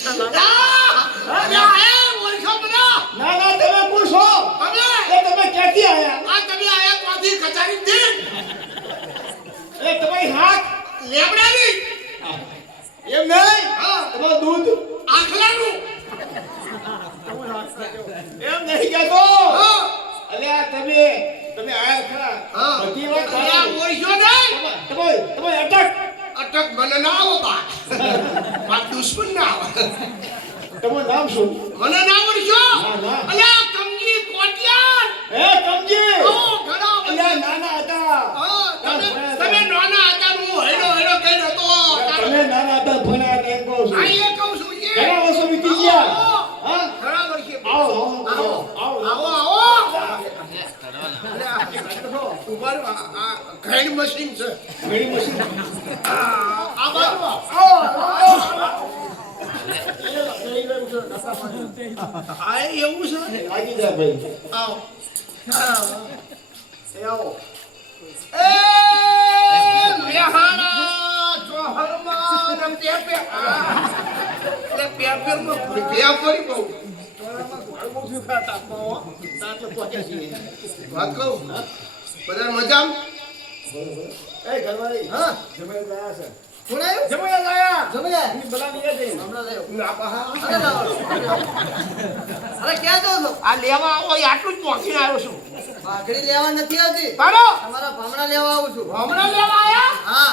તમે પૂછો તમે ક્યાંથી આયા તમે આયા ત્યાંથી ખજાની દે એ તમારી હાથ લેબડાની એમ નહીં તમારું દૂધ આખલાનું એમ નહીં કહેતો અલ્યા તમે આયા ખરા બધી વાત આ ઓઈસો નહીં તમે અટક મને ના આવો બા માર દુશ્મન ના આવે તમારું નામ શું મને ના આવડશો ના. અલ્યા કમજી કોટિયાર કમજી ઓ ઘણા અલ્યા નાના હતા તમે નાના હતા હું હેડો કઈ હતો તમે નાના હતા ભણ્યા હતા એમ કહું છું આ એ કહું છું એ ઘણા વર્ષો વીતી ગયા હા ઘણા વર્ષે આવો ઉભા રહો આ ઘણી મશીન છે ઘણી મશીન આ બાજુ આ એવું છે લાગી જા ભાઈ આવો આવો એ મેહાણા જોહરમાં પેપે એટલે પેપરમાં ભૂલ્યા પડી બહુ વાત કહું બધા મજામાં એ ઘરવાળી હા જમાઈ ગયા છે કોણ આવ્યું જમાઈ ગયા જમાઈ ની બલાની એ જઈ હમણાં થયો હું આપા હા અરે ક્યાં જાવ છો આ લેવા આવો એ આટલું જ પહોંચીને આવ્યો છું ભાખરી લેવા નથી આવતી તારો તમારા ભામણા લેવા આવું છું હમણાં લેવા આયા હા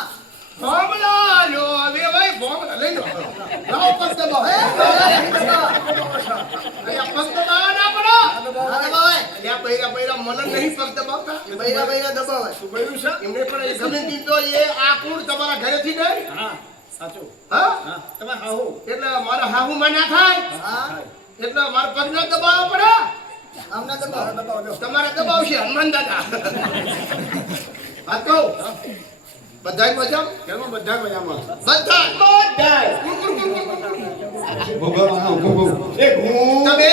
ભમલા લો હવે ભાઈ ભમલા લઈ લો લાવો પગ દબાવો અહીંયા પગ દબાવવા ના પડો ના દબાવાય અલ્યા બૈરા મને નહીં પગ દબાવતા બૈરા બૈરા દબાવાય શું કહ્યું છે એમને પણ એ ગમે દીધો એ આ કુળ તમારા ઘરેથી ગઈ હા સાચું હા હા તમે હાહુ એટલે મારા હાહુ માં ના થાય હા એટલે મારા પગ ના દબાવવા પડે આમને દબાવો દબાવો તમારે દબાવશે હનુમાન દાદા વાત કહું બધાય મજામાં ઘરમાં બધા મજામાં બધા ભગવાન ગોગો એ હું તમે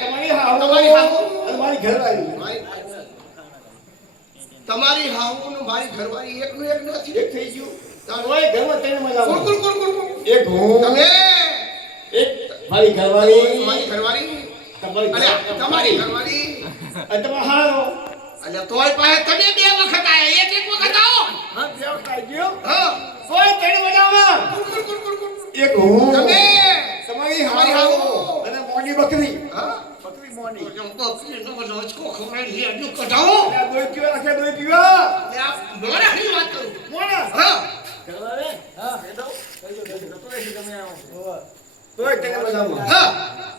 તમારી હાહુ તમારી હાહુ અને મારી ઘરવાળી તમારી હાહુ ને મારી ઘરવાળી એકનું એક નથી એક થઈ ગયું ઓય ઘરમાં ત્રણ મજામાં કુલ કુલ કુલ કુલ એક હું તમે એક મારી ઘરવાળી મારી ઘરવાળી તમારી અલ્યા તમારી ઘરવાળી અને તમારો હારો અલ્યા તોય પાસે તમે બે વખત આયા એક વખત આવો હા બેવ ખાઈ ગયો હા ઓય ત્રણ મજામાં કુલ કુલ કુલ કુલ એક હું તમે તમારી તમારી હાહુ હાહુ અને મોની બકરી હા બકરી મોની બકરી નો નોચકો ખવડાવી લે હજુ કઢાવો આ દોઈ પીવા રાખે દોઈ પીવા અલ્યા મોરાની વાત કરું મોના હા ઘરવાળે હા કહી દઉં તો એ તમે આવો તોય ત્રણ મજામાં હા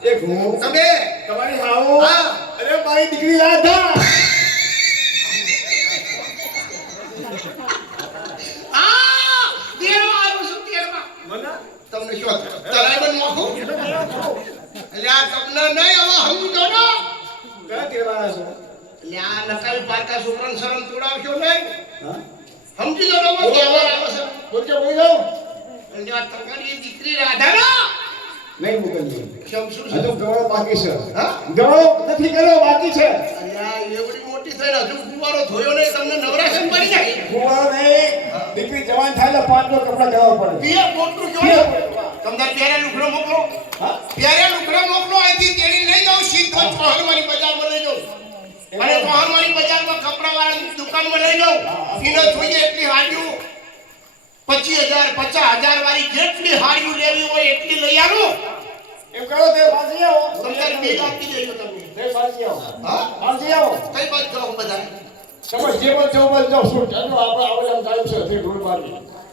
એક હું તમે તમારી હાહુ હા. અરે મારી દીકરી રાધા આ દેરવા આવ્યો છું દેરવા મને તમને શું તલાઈબન મોખું એટલે આ તમને નહીં હવે સમજો ને ક્યાં કેવા છો એટલે આ નકાઈ પારકા છોકરાને શરમ તોડાવશો નહીં હા સમજી લો ને તહેવાર આવે છે બોલજો એટલે આ તમારી દીકરી રાધા નહીં મોકલજો શું હજુ ગવાળો બાકી છે હા ગવાળો નથી કર્યો બાકી છે અલ્યા એવડી મોટી થઈને હજુ કુવારો ધોયો નહીં તમને નવરાશન પડી જાય કુવાળો નહીં દીકરી જવાન થાય એટલે 5 કપડા જવા પડે બે બોટલું કેવું તમને ત્યારે લુગડો મોકલો હા ત્યારે લુગડો મોકલો અહીંથી તેડી લઈ જાઉં સીધો ચૌહાણવાળી બજારમાં લઈ જાઉં અને ચૌહાણવાળી બજારમાં કપડાવાળાની દુકાનમાં લઈ જાઉં એનો જોઈએ એટલી હાડીઓ 25,000 50,000 વાળી જેટલી હાડીઓ લેવી હોય એટલી લઈ આવો એમ કરો તે પાછી આવો તમને બિલ આપી દેજો તમે તે પાછી આવો હા પાછી આવો કઈ બાજુ જાઓ બધા તમે જે બોલ જો બોલ જો શું ચાલો આપણે આવો એમ થાય છે તે રોડ બાર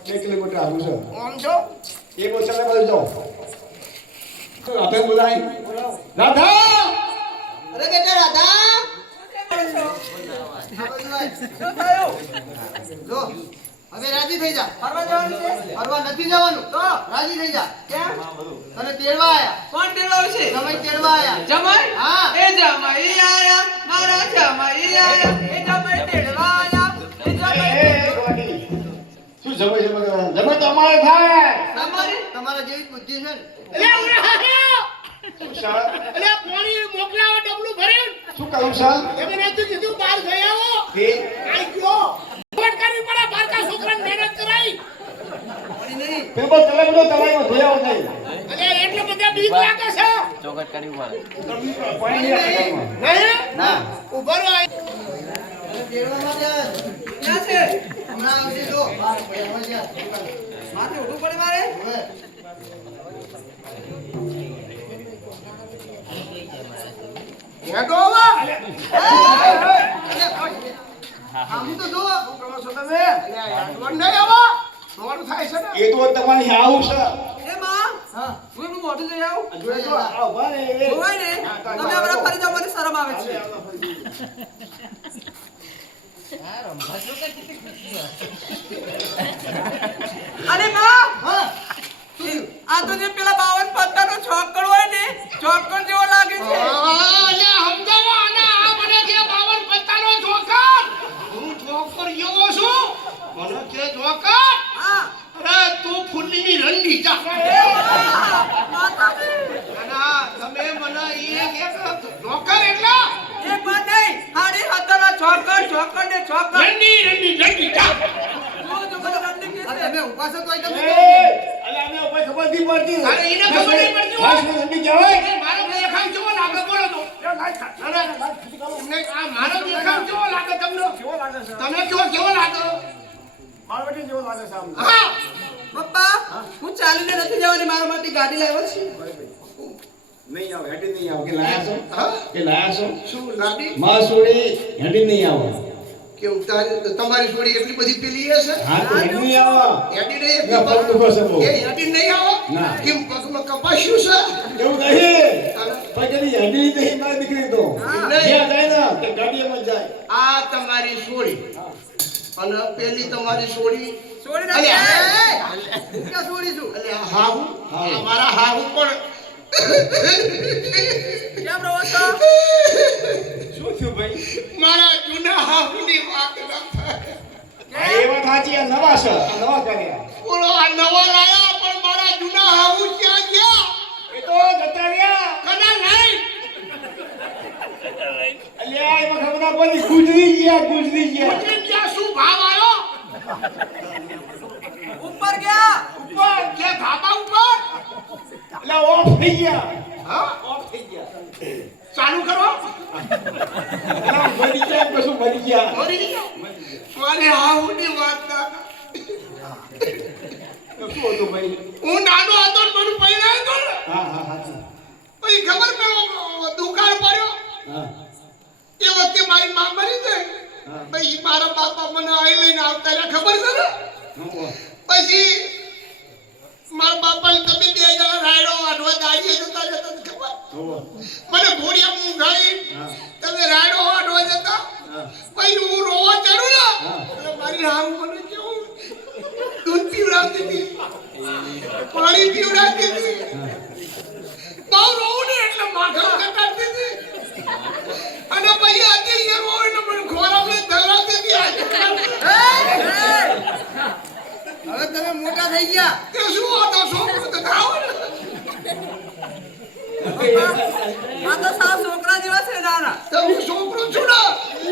2 કિલોમીટર આવું છે આમ છો એ બોલ ચાલે બાજુ જાઓ તો રાધા બોલાય રાધા અરે બેટા રાધા જો હવે રાજી થઈ જા ફરવા જવાનું છે ફરવા નથી જવાનું તો રાજી થઈ જા કેમ તને તેડવા આયા કોણ તેડવા છે તમે તેડવા આયા જમાઈ હા એ જમાઈ આયા મારા જમાઈ આયા એ જમાઈ તેડવા આયા એ જમાઈ શું જમાઈ જમાઈ તો અમારે થાય તમારી તમારા જેવી બુદ્ધિ છે ને એટલે ઉરા શું શાળા એટલે પાણી મોકલાવો ડબલું ભરે શું કહું સા તમે નથી કીધું બહાર ગયા આવો તે આઈ ગયો ફોન કરવી પડે બારકા છોકરાને મહેનત કરાઈ પાણી નહીં પેપર તલાઈમાં ધોયા નહીં એટલે એટલે બધા બીક લાગે છે ચોકટ કરવી પડે. પાણી નહીં આપવાનું. નહીં ના ઉભો રહો અરે તેડવામાં જ. ક્યાં છે? હમણાં આવશે જો બહાર પડ્યા હોય છે. માથે ઊઠવું પડે મારે? હવે. હેડો હવે. આમ તો જો શું કરો છો તમે અલ્યા યાર નહીં હવે મોડું થાય છે ને એ તો તમારી આવું છે એ માં, હા હું એમનું મોઢું જોઈ આવું. જોઈ તો આ ઉભા ને એ. જોવાય ને? તમે હમણાં ફરી જાઓ, મને શરમ આવે છે. અરે માં, હા આ તો જે પેલા 52 પત્તાનો ચોકડ હોય ને, ચોકડ જેવો લાગે છે. અલ્યા સમજાવો આને આ મને કે 52 પત્તાનો જોકર હું જોકર જેવો છું મને કે જોકર હા. અરે તું ફૂલીની રંડી જા માતાજી, ના તમે મને એ કે જોકર એટલે એક વાત નહીં, હાડી હાથમાં ચોકડ ને ચોકડ. રંડી જા જો જો મને રંડી કે આ છે. તમે ઉભા છો તોય તમે એ, અલ્યા અમે ઉપર ખબર નહીં પડતી. અરે એને ખબર નહીં પડતી હોય. હાથમાં ઠંડી કહેવાય. મારો દેખાવ કેવો લાગે બોલો તો એમને આ મારો દેખાવ કેવો લાગે તમને કેવો લાગે છે? તમે કેવો લાગે મારવાડી જેવો લાગે છે આમ. હા પપ્પા, હું ચાલીને નથી જવાની, મારા માટે ગાડી લાવ્યો છે. નહીં આવે, હેડી નહીં આવે. કે લાયા છો? હા કે લાયા છો? શું લાડી માસોડી હેડી નહીં આવે. કેમ તમારી છોડી એટલી બધી પેલી છે હા તો હેડી નહીં આવે. હેડી નહીં ના, પગ દુખે છે બહુ. એ હેડી નહીં આવો ના. કેમ પગમાં કપાસ્યું છે એવું નહીં. પગની હેડી નહીં મારી દીકરી તો. નહીં. જ્યાં જાય ને તે ગાડીમાં જ જાય. આ તમારી છોડી અને પેલી તમારી છોડી છોડી અલ્યા, નાખે. હું ક્યાં છોડીશું અલે હાહુ હાહુ. આ મારા હાહુ પણ કેમ રહો છો? શું થયું ભાઈ? મારા જૂના હાહુની વાત ન થાય આ એ વાત સાચી. આ નવા છે. આ નવા કર્યા. બોલો આ નવા લાયા પણ મારા જૂના હાહુ ક્યાં ગયા એ તો જતા રહ્યા. કના નહીં અલ્યા એમાં ખબર ના પડી. ગુજરી ગયા. પૂછીને ત્યાં શું ભાવ આવ્યો ઉપર ગયા. ઉપર કે ધાબા ઉપર એટલે ઓફ થઈ ગયા. હા ઓફ થઈ ગયા. ચાલુ કરો એના મરી ગયા એમ કશું મરી ગયા. મરી ગયા મારી હાહુની વાત ના તો શું હતું ભાઈ? હું નાનો હતો ને મને પહેરાય હતો ને હા હા સાચું. પછી ખબર પેલો દુકાળ પડ્યો હા એ વખતે મારી માં મરી ગઈ હા. પછી મારા બાપા મને અહીં લઈને આવતા રહ્યા ખબર છે ને હા. પછી મારા બાપા તમે બે જણા રાયડો વાઢવા દાડીએ જતા જતા ખબર હોવે. મને ઘોડિયા મૂંઘાઈ હા. તમે રાયડો વાઢવા જતા હા. પછી હું રોવા ચડું ને હા. એટલે મારી હાવ મને કેવું દૂધ પીવડાવતી હતી પાણી પીવડાવતી હતી બહુ રોવું ને એટલે માથા કટાડતી હતી અને પછી આજે એ રોવે ને મને ખોરાકને ધરાવતી હતી હવે તમે મોટા થઈ ગયા તે શું હતો છોકરો તો ખાવ ને આ તો સાવ છોકરા જેવા છે નાના. તો હું છોકરો છું ને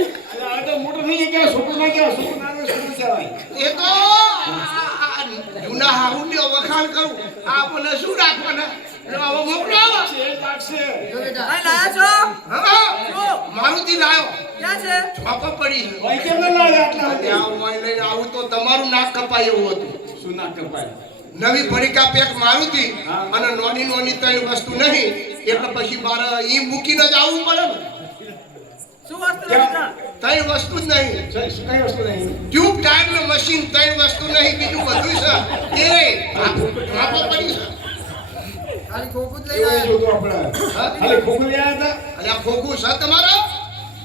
એટલે આ તો મોટો થઈ ગયા. છોકરો ના ગયા. છોકરો ના ગયા. છોકરો કહેવાય. એ તો આ જૂના હાહુને વખાણ કરું આપણને શું રાખવાના એટલે હવે મોકલો આવા છે એ લાગશે. જો બેટા અહીં લાયા છો? હા મારુતિ લાયો ક્યાં છે? છોપા પડી છે ભાઈ કેમ ના લાગે આટલા સુધી? ત્યાં હું અહીં લઈને આવું તો તમારું નાક કપાય એવું હતું શું ના કપાય? નવી ભરિકા પેક મારુતિ હા. અને નોની નોની ત્રણ વસ્તુ નહીં એટલે પછી મારે ઈ મૂકીને જ આવવું પડે ને શું વસ્તુ લાવ્યા? ત્રણ વસ્તુ જ નહીં શું કઈ વસ્તુ નહીં? ટ્યુબ ટાયર ને મશીન ત્રણ વસ્તુ નહીં બીજું બધું છે એ છોપા પડી છે ખાલી ખોખું જ લઈને એવું આવ્યા. જોતું આપણે. ખાલી ખોખું લઈ આવ્યા હતા. અને આ ખોખું છે તમારા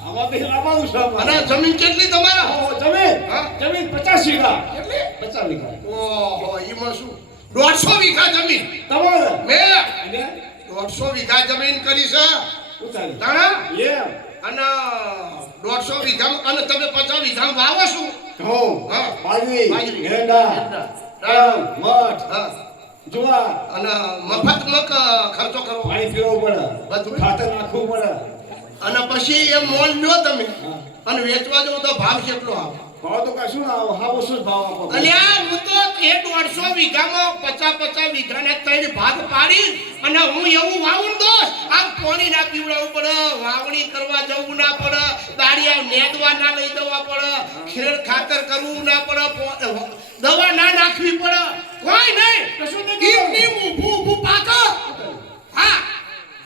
આમાં તો લાવવાનું છે અને આપણે. જમીન કેટલી તમારા ઓહો, જમીન હા? જમીન 50 વીઘા. કેટલી 50 વીઘા. ઓહો એમાં શું 150 વીઘા જમીન તમારે? મેં અને 150 વીઘા જમીન કરી છે ઉતારી. તાણા એમ. અને 150 વીઘા અને તમે 50 વીઘા વાવો શું ઘઉં, હા. બાજરી, બાજરી, એરંડા, તલ, મઠ, હા જુવાર, અને મફતમાં ખર્ચો કરવો પાણી પીવું પડે, બધું. ખાતર નાખવું પડે. અને પછી એ મોલ લ્યો તમે હા. અને વેચવા જાવ તો ભાવ કેટલો આવે ભાવ તો કશું ના આવે, હા ઓછો જ ભાવ આપો. અલ્યા હું તો એ 150 વીઘામાં 50 વીઘાના 3 ભાગ પાડી અને હું એવું વાવું ને દોસ્ત, આ પાણી ના પીવડાવવું પડે, વાવણી કરવા જવું ના પડે, દાળિયા નેદવા ના લઈ જવા પડે, ખેડ ખાતર કરવું ના પડે, દવા ના નાખવી પડે, કોઈ નહીં. કશું નહીં ઈમની ઊભું પાક. હા,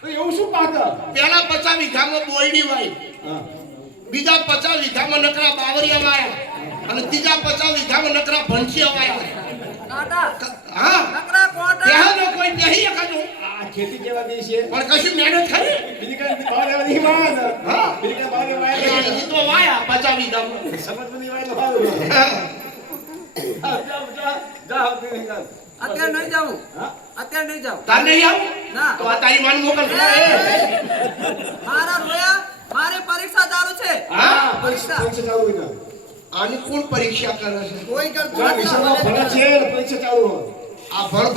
તો એવું શું પાકે? પેલા 50 વીઘામાં બોયડી વાઈ, હા. બીજા 50 વીઘામાં નકરા બાવરિયા વાયા અને ત્રીજા 50 વીઘામાં નકરા ભંસિયા વાયા. કાંટા, હા, નકરા કોટા. પહેલો કોઈ પહેરી એકાદું આ ખેતી કેવા દે છે? પણ કશું મહેનત ખરી. બીજી કાંઈ ભાવ લેવા નહીં વાય ને. હા. બીજી કાંઈ ભાવ લેવા વાય અરે, નહીં. ઈ તો વાયા 50 વીઘામાં. સમજમાં નહીં વાય તો સારું. જા, નહીં જા. અત્યારે નહીં જાવું. હા? અત્યારે નહીં જાવું. તાર નહીં આવું? ના. તો આ તારી માન મોકલ. મારા રોયા, મારે પરીક્ષા ચાલુ છે. હા? પરીક્ષા. પરીક્ષા ચાલુ હોય ને. આની કોણ પરીક્ષા કરે છે? કોઈ કરતું જા, નથી. વિષયમાં ભણે છે ને પરીક્ષા ચાલુ હોય. આ ભણ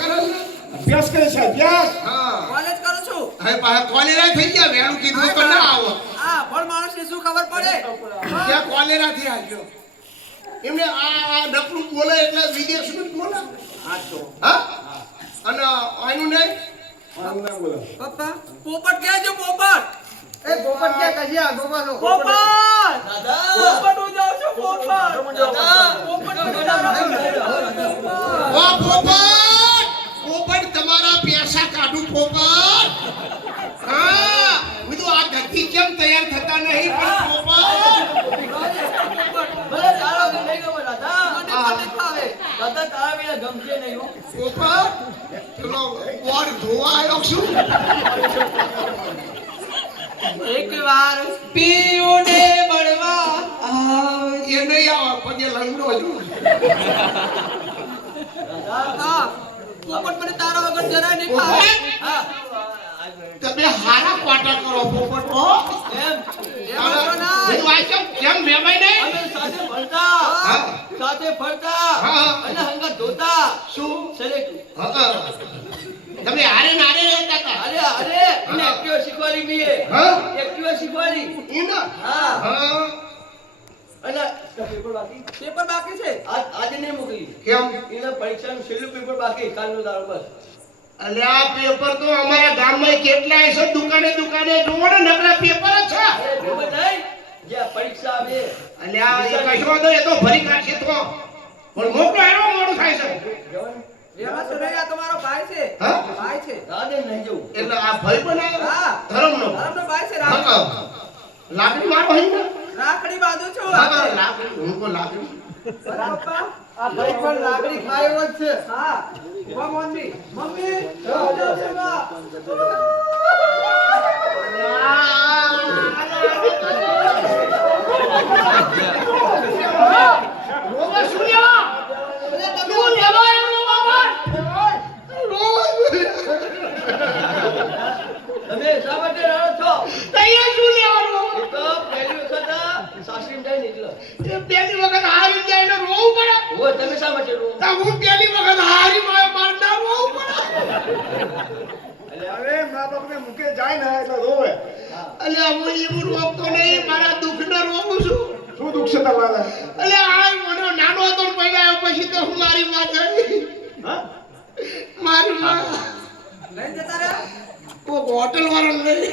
કરે છે? અભ્યાસ કરે છે, અભ્યાસ. હા. કોલેજ કરું છું. હવે પાછા કોલેરા થઈ ગયા, વહેલું કીધું તો ના આવો. આ ભણ માણસને શું ખબર પડે? ત્યાં કોલેરા થી આવ્યો. એમને આ નકરું બોલે એટલે વિદેશનું જ બોલે. હા તો. હા? અને આનું નહીં? મારું નામ બોલો. પપ્પા, પોપટ કહેજો, પોપટ. એ પોપટ ક્યાં કજિયા ગોપાનો? પોપટ. પોપટ હું જાઉં છું, પોપટ. પોપટ હું જાઉં છું. ઓ પોપટ તમારા પૈસા કાઢું પોપટ. હા, હું તો આ ગતિ કેમ તૈયાર થતા નહીં પણ પોપટ. ભલે તારા વિના નહીં ગમે દાદા. મને પણ નહીં ફાવે. દાદા તારા વિના ગમશે નહીં હો. પોપટ પેલો વોર ધોવા આવ્યો છું. એક વાર પીઓને મળવા આવે. એ નહીં આવે પગે લંગડો છું. હા, પોપટ મને તારા વગર જરાય નહીં ફાવે. હા. તમે હારા ક્વાટા કરો પોપટ હો. એમ એમાં તો ના. હું વાંચો કેમ વેવાય નહીં? અમે સાથે ભણતા, હા. સાથે ફરતા હા. અને હંગાત ધોતા. શું? સરેટું. હા. તમે હારે નારે રહેતા હતા. અરે અરે એને એક્ટિવા શીખવાડી મીએ. હા? એક્ટિવા શીખવાડી. ઈના? હા. હા. અને પેપર બાકી પેપર બાકી છે. આજે નહીં મોકલી. કેમ? એના પરીક્ષાનું છેલ્લું પેપર બાકી કાલનો દાડો બસ. અલ્યા આ પેપર તો અમારા ગામમાં કેટલાય છે, દુકાને જોવો ને નકરા પેપર જ છે. અરે પેપર નહીં જ્યાં પરીક્ષા આવે. અલ્યા એ કશો વાંધો નહીં, એ તો ભરી કાઢશે તો. પણ મોકલો એનો મોડું થાય છે. જવાનું. એમાં તો નહીં, આ તમારો ભાઈ છે. હા? ભાઈ છે. રાધે નહીં જવું. એટલે આ ભાઈ બનાવ્યો હા. ધર્મનો. ધર્મનો ભાઈ છે. હા. લાકડી મારો હોય ને? રાખડી બાંધું છું. હા, લાકડી. હું કો લાકડી. બરાબર પપ્પા? આ ભાઈ પણ લાકડી ખાય એવો જ છે. હા. ઉભા મમ્મી. મમ્મી, જાઓ, જાઓ, જાઓ. રોવા શું લેવા? તું લેવા એમ રોવા પણ? રોવા તમે શા માટે રડો છો? તૈયાર શું લેવા રોવા? એ તો પહેલી વખત સાસરીમાં જાય ને એટલે. એ પહેલી વખત હારી જાય ને રોવું પડે? ઓય તમે શા માટે રો? તો હું પહેલી વખત હારી માર ના રોવું પડે? અરે મા બાપને મૂકે જાય ને એટલે રોવે. અલ્યા હું એવું રોકતો નહીં, મારા દુઃખને રોવું છું. શું દુઃખ છે તમારે? અલ્યા આ મને નાનો હતો ને પહેલા આવ્યો પછી તો હું મારી માં ગઈ. હા? મારી માં લઈને જતા રહ્યા? કોક હોટલ વાળો લઈ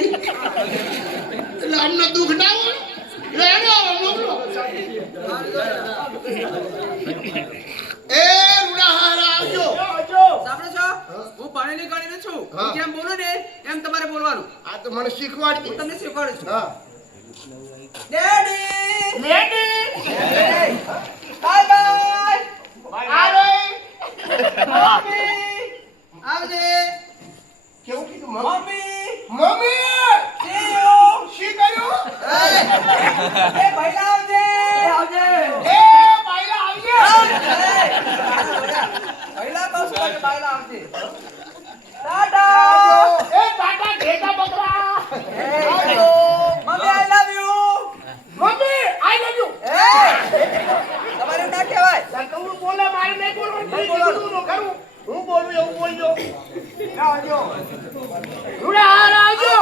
એટલે અમને દુઃખ ના હોય. લેનો મોકલો. એ રૂડાહારા આવજો. સાંભળો છો? હું ભણેલી ગણીને છું. હા. હું જેમ બોલું ને એમ તમારે બોલવાનું. આ તો મને શીખવાડતી. હું તમને શીખવાડું છું. હા. ડેડી! Lady bye bye! આરે મમ્મી! આવજે! કેવું કીધું mummy? Mummy! Mummy See you! શી કર્યું? એ ભૈલા આવજે! આવજે! એ બાયલા આવજે. ભૈલા કહું છું કે ભૈલા આવજે. ટાટા! એ ટાટા ઘેટા બકરા. આવજો! Mummy I love you! Mummy I love you. તમારે ના કહેવાય. હું બોલે મારે નહીં બોલવાનું. નહીં બોલવાનું. કીધું ખરું. હું બોલું એવું બોલજો. આવજો. રૂડાહારા આવજો.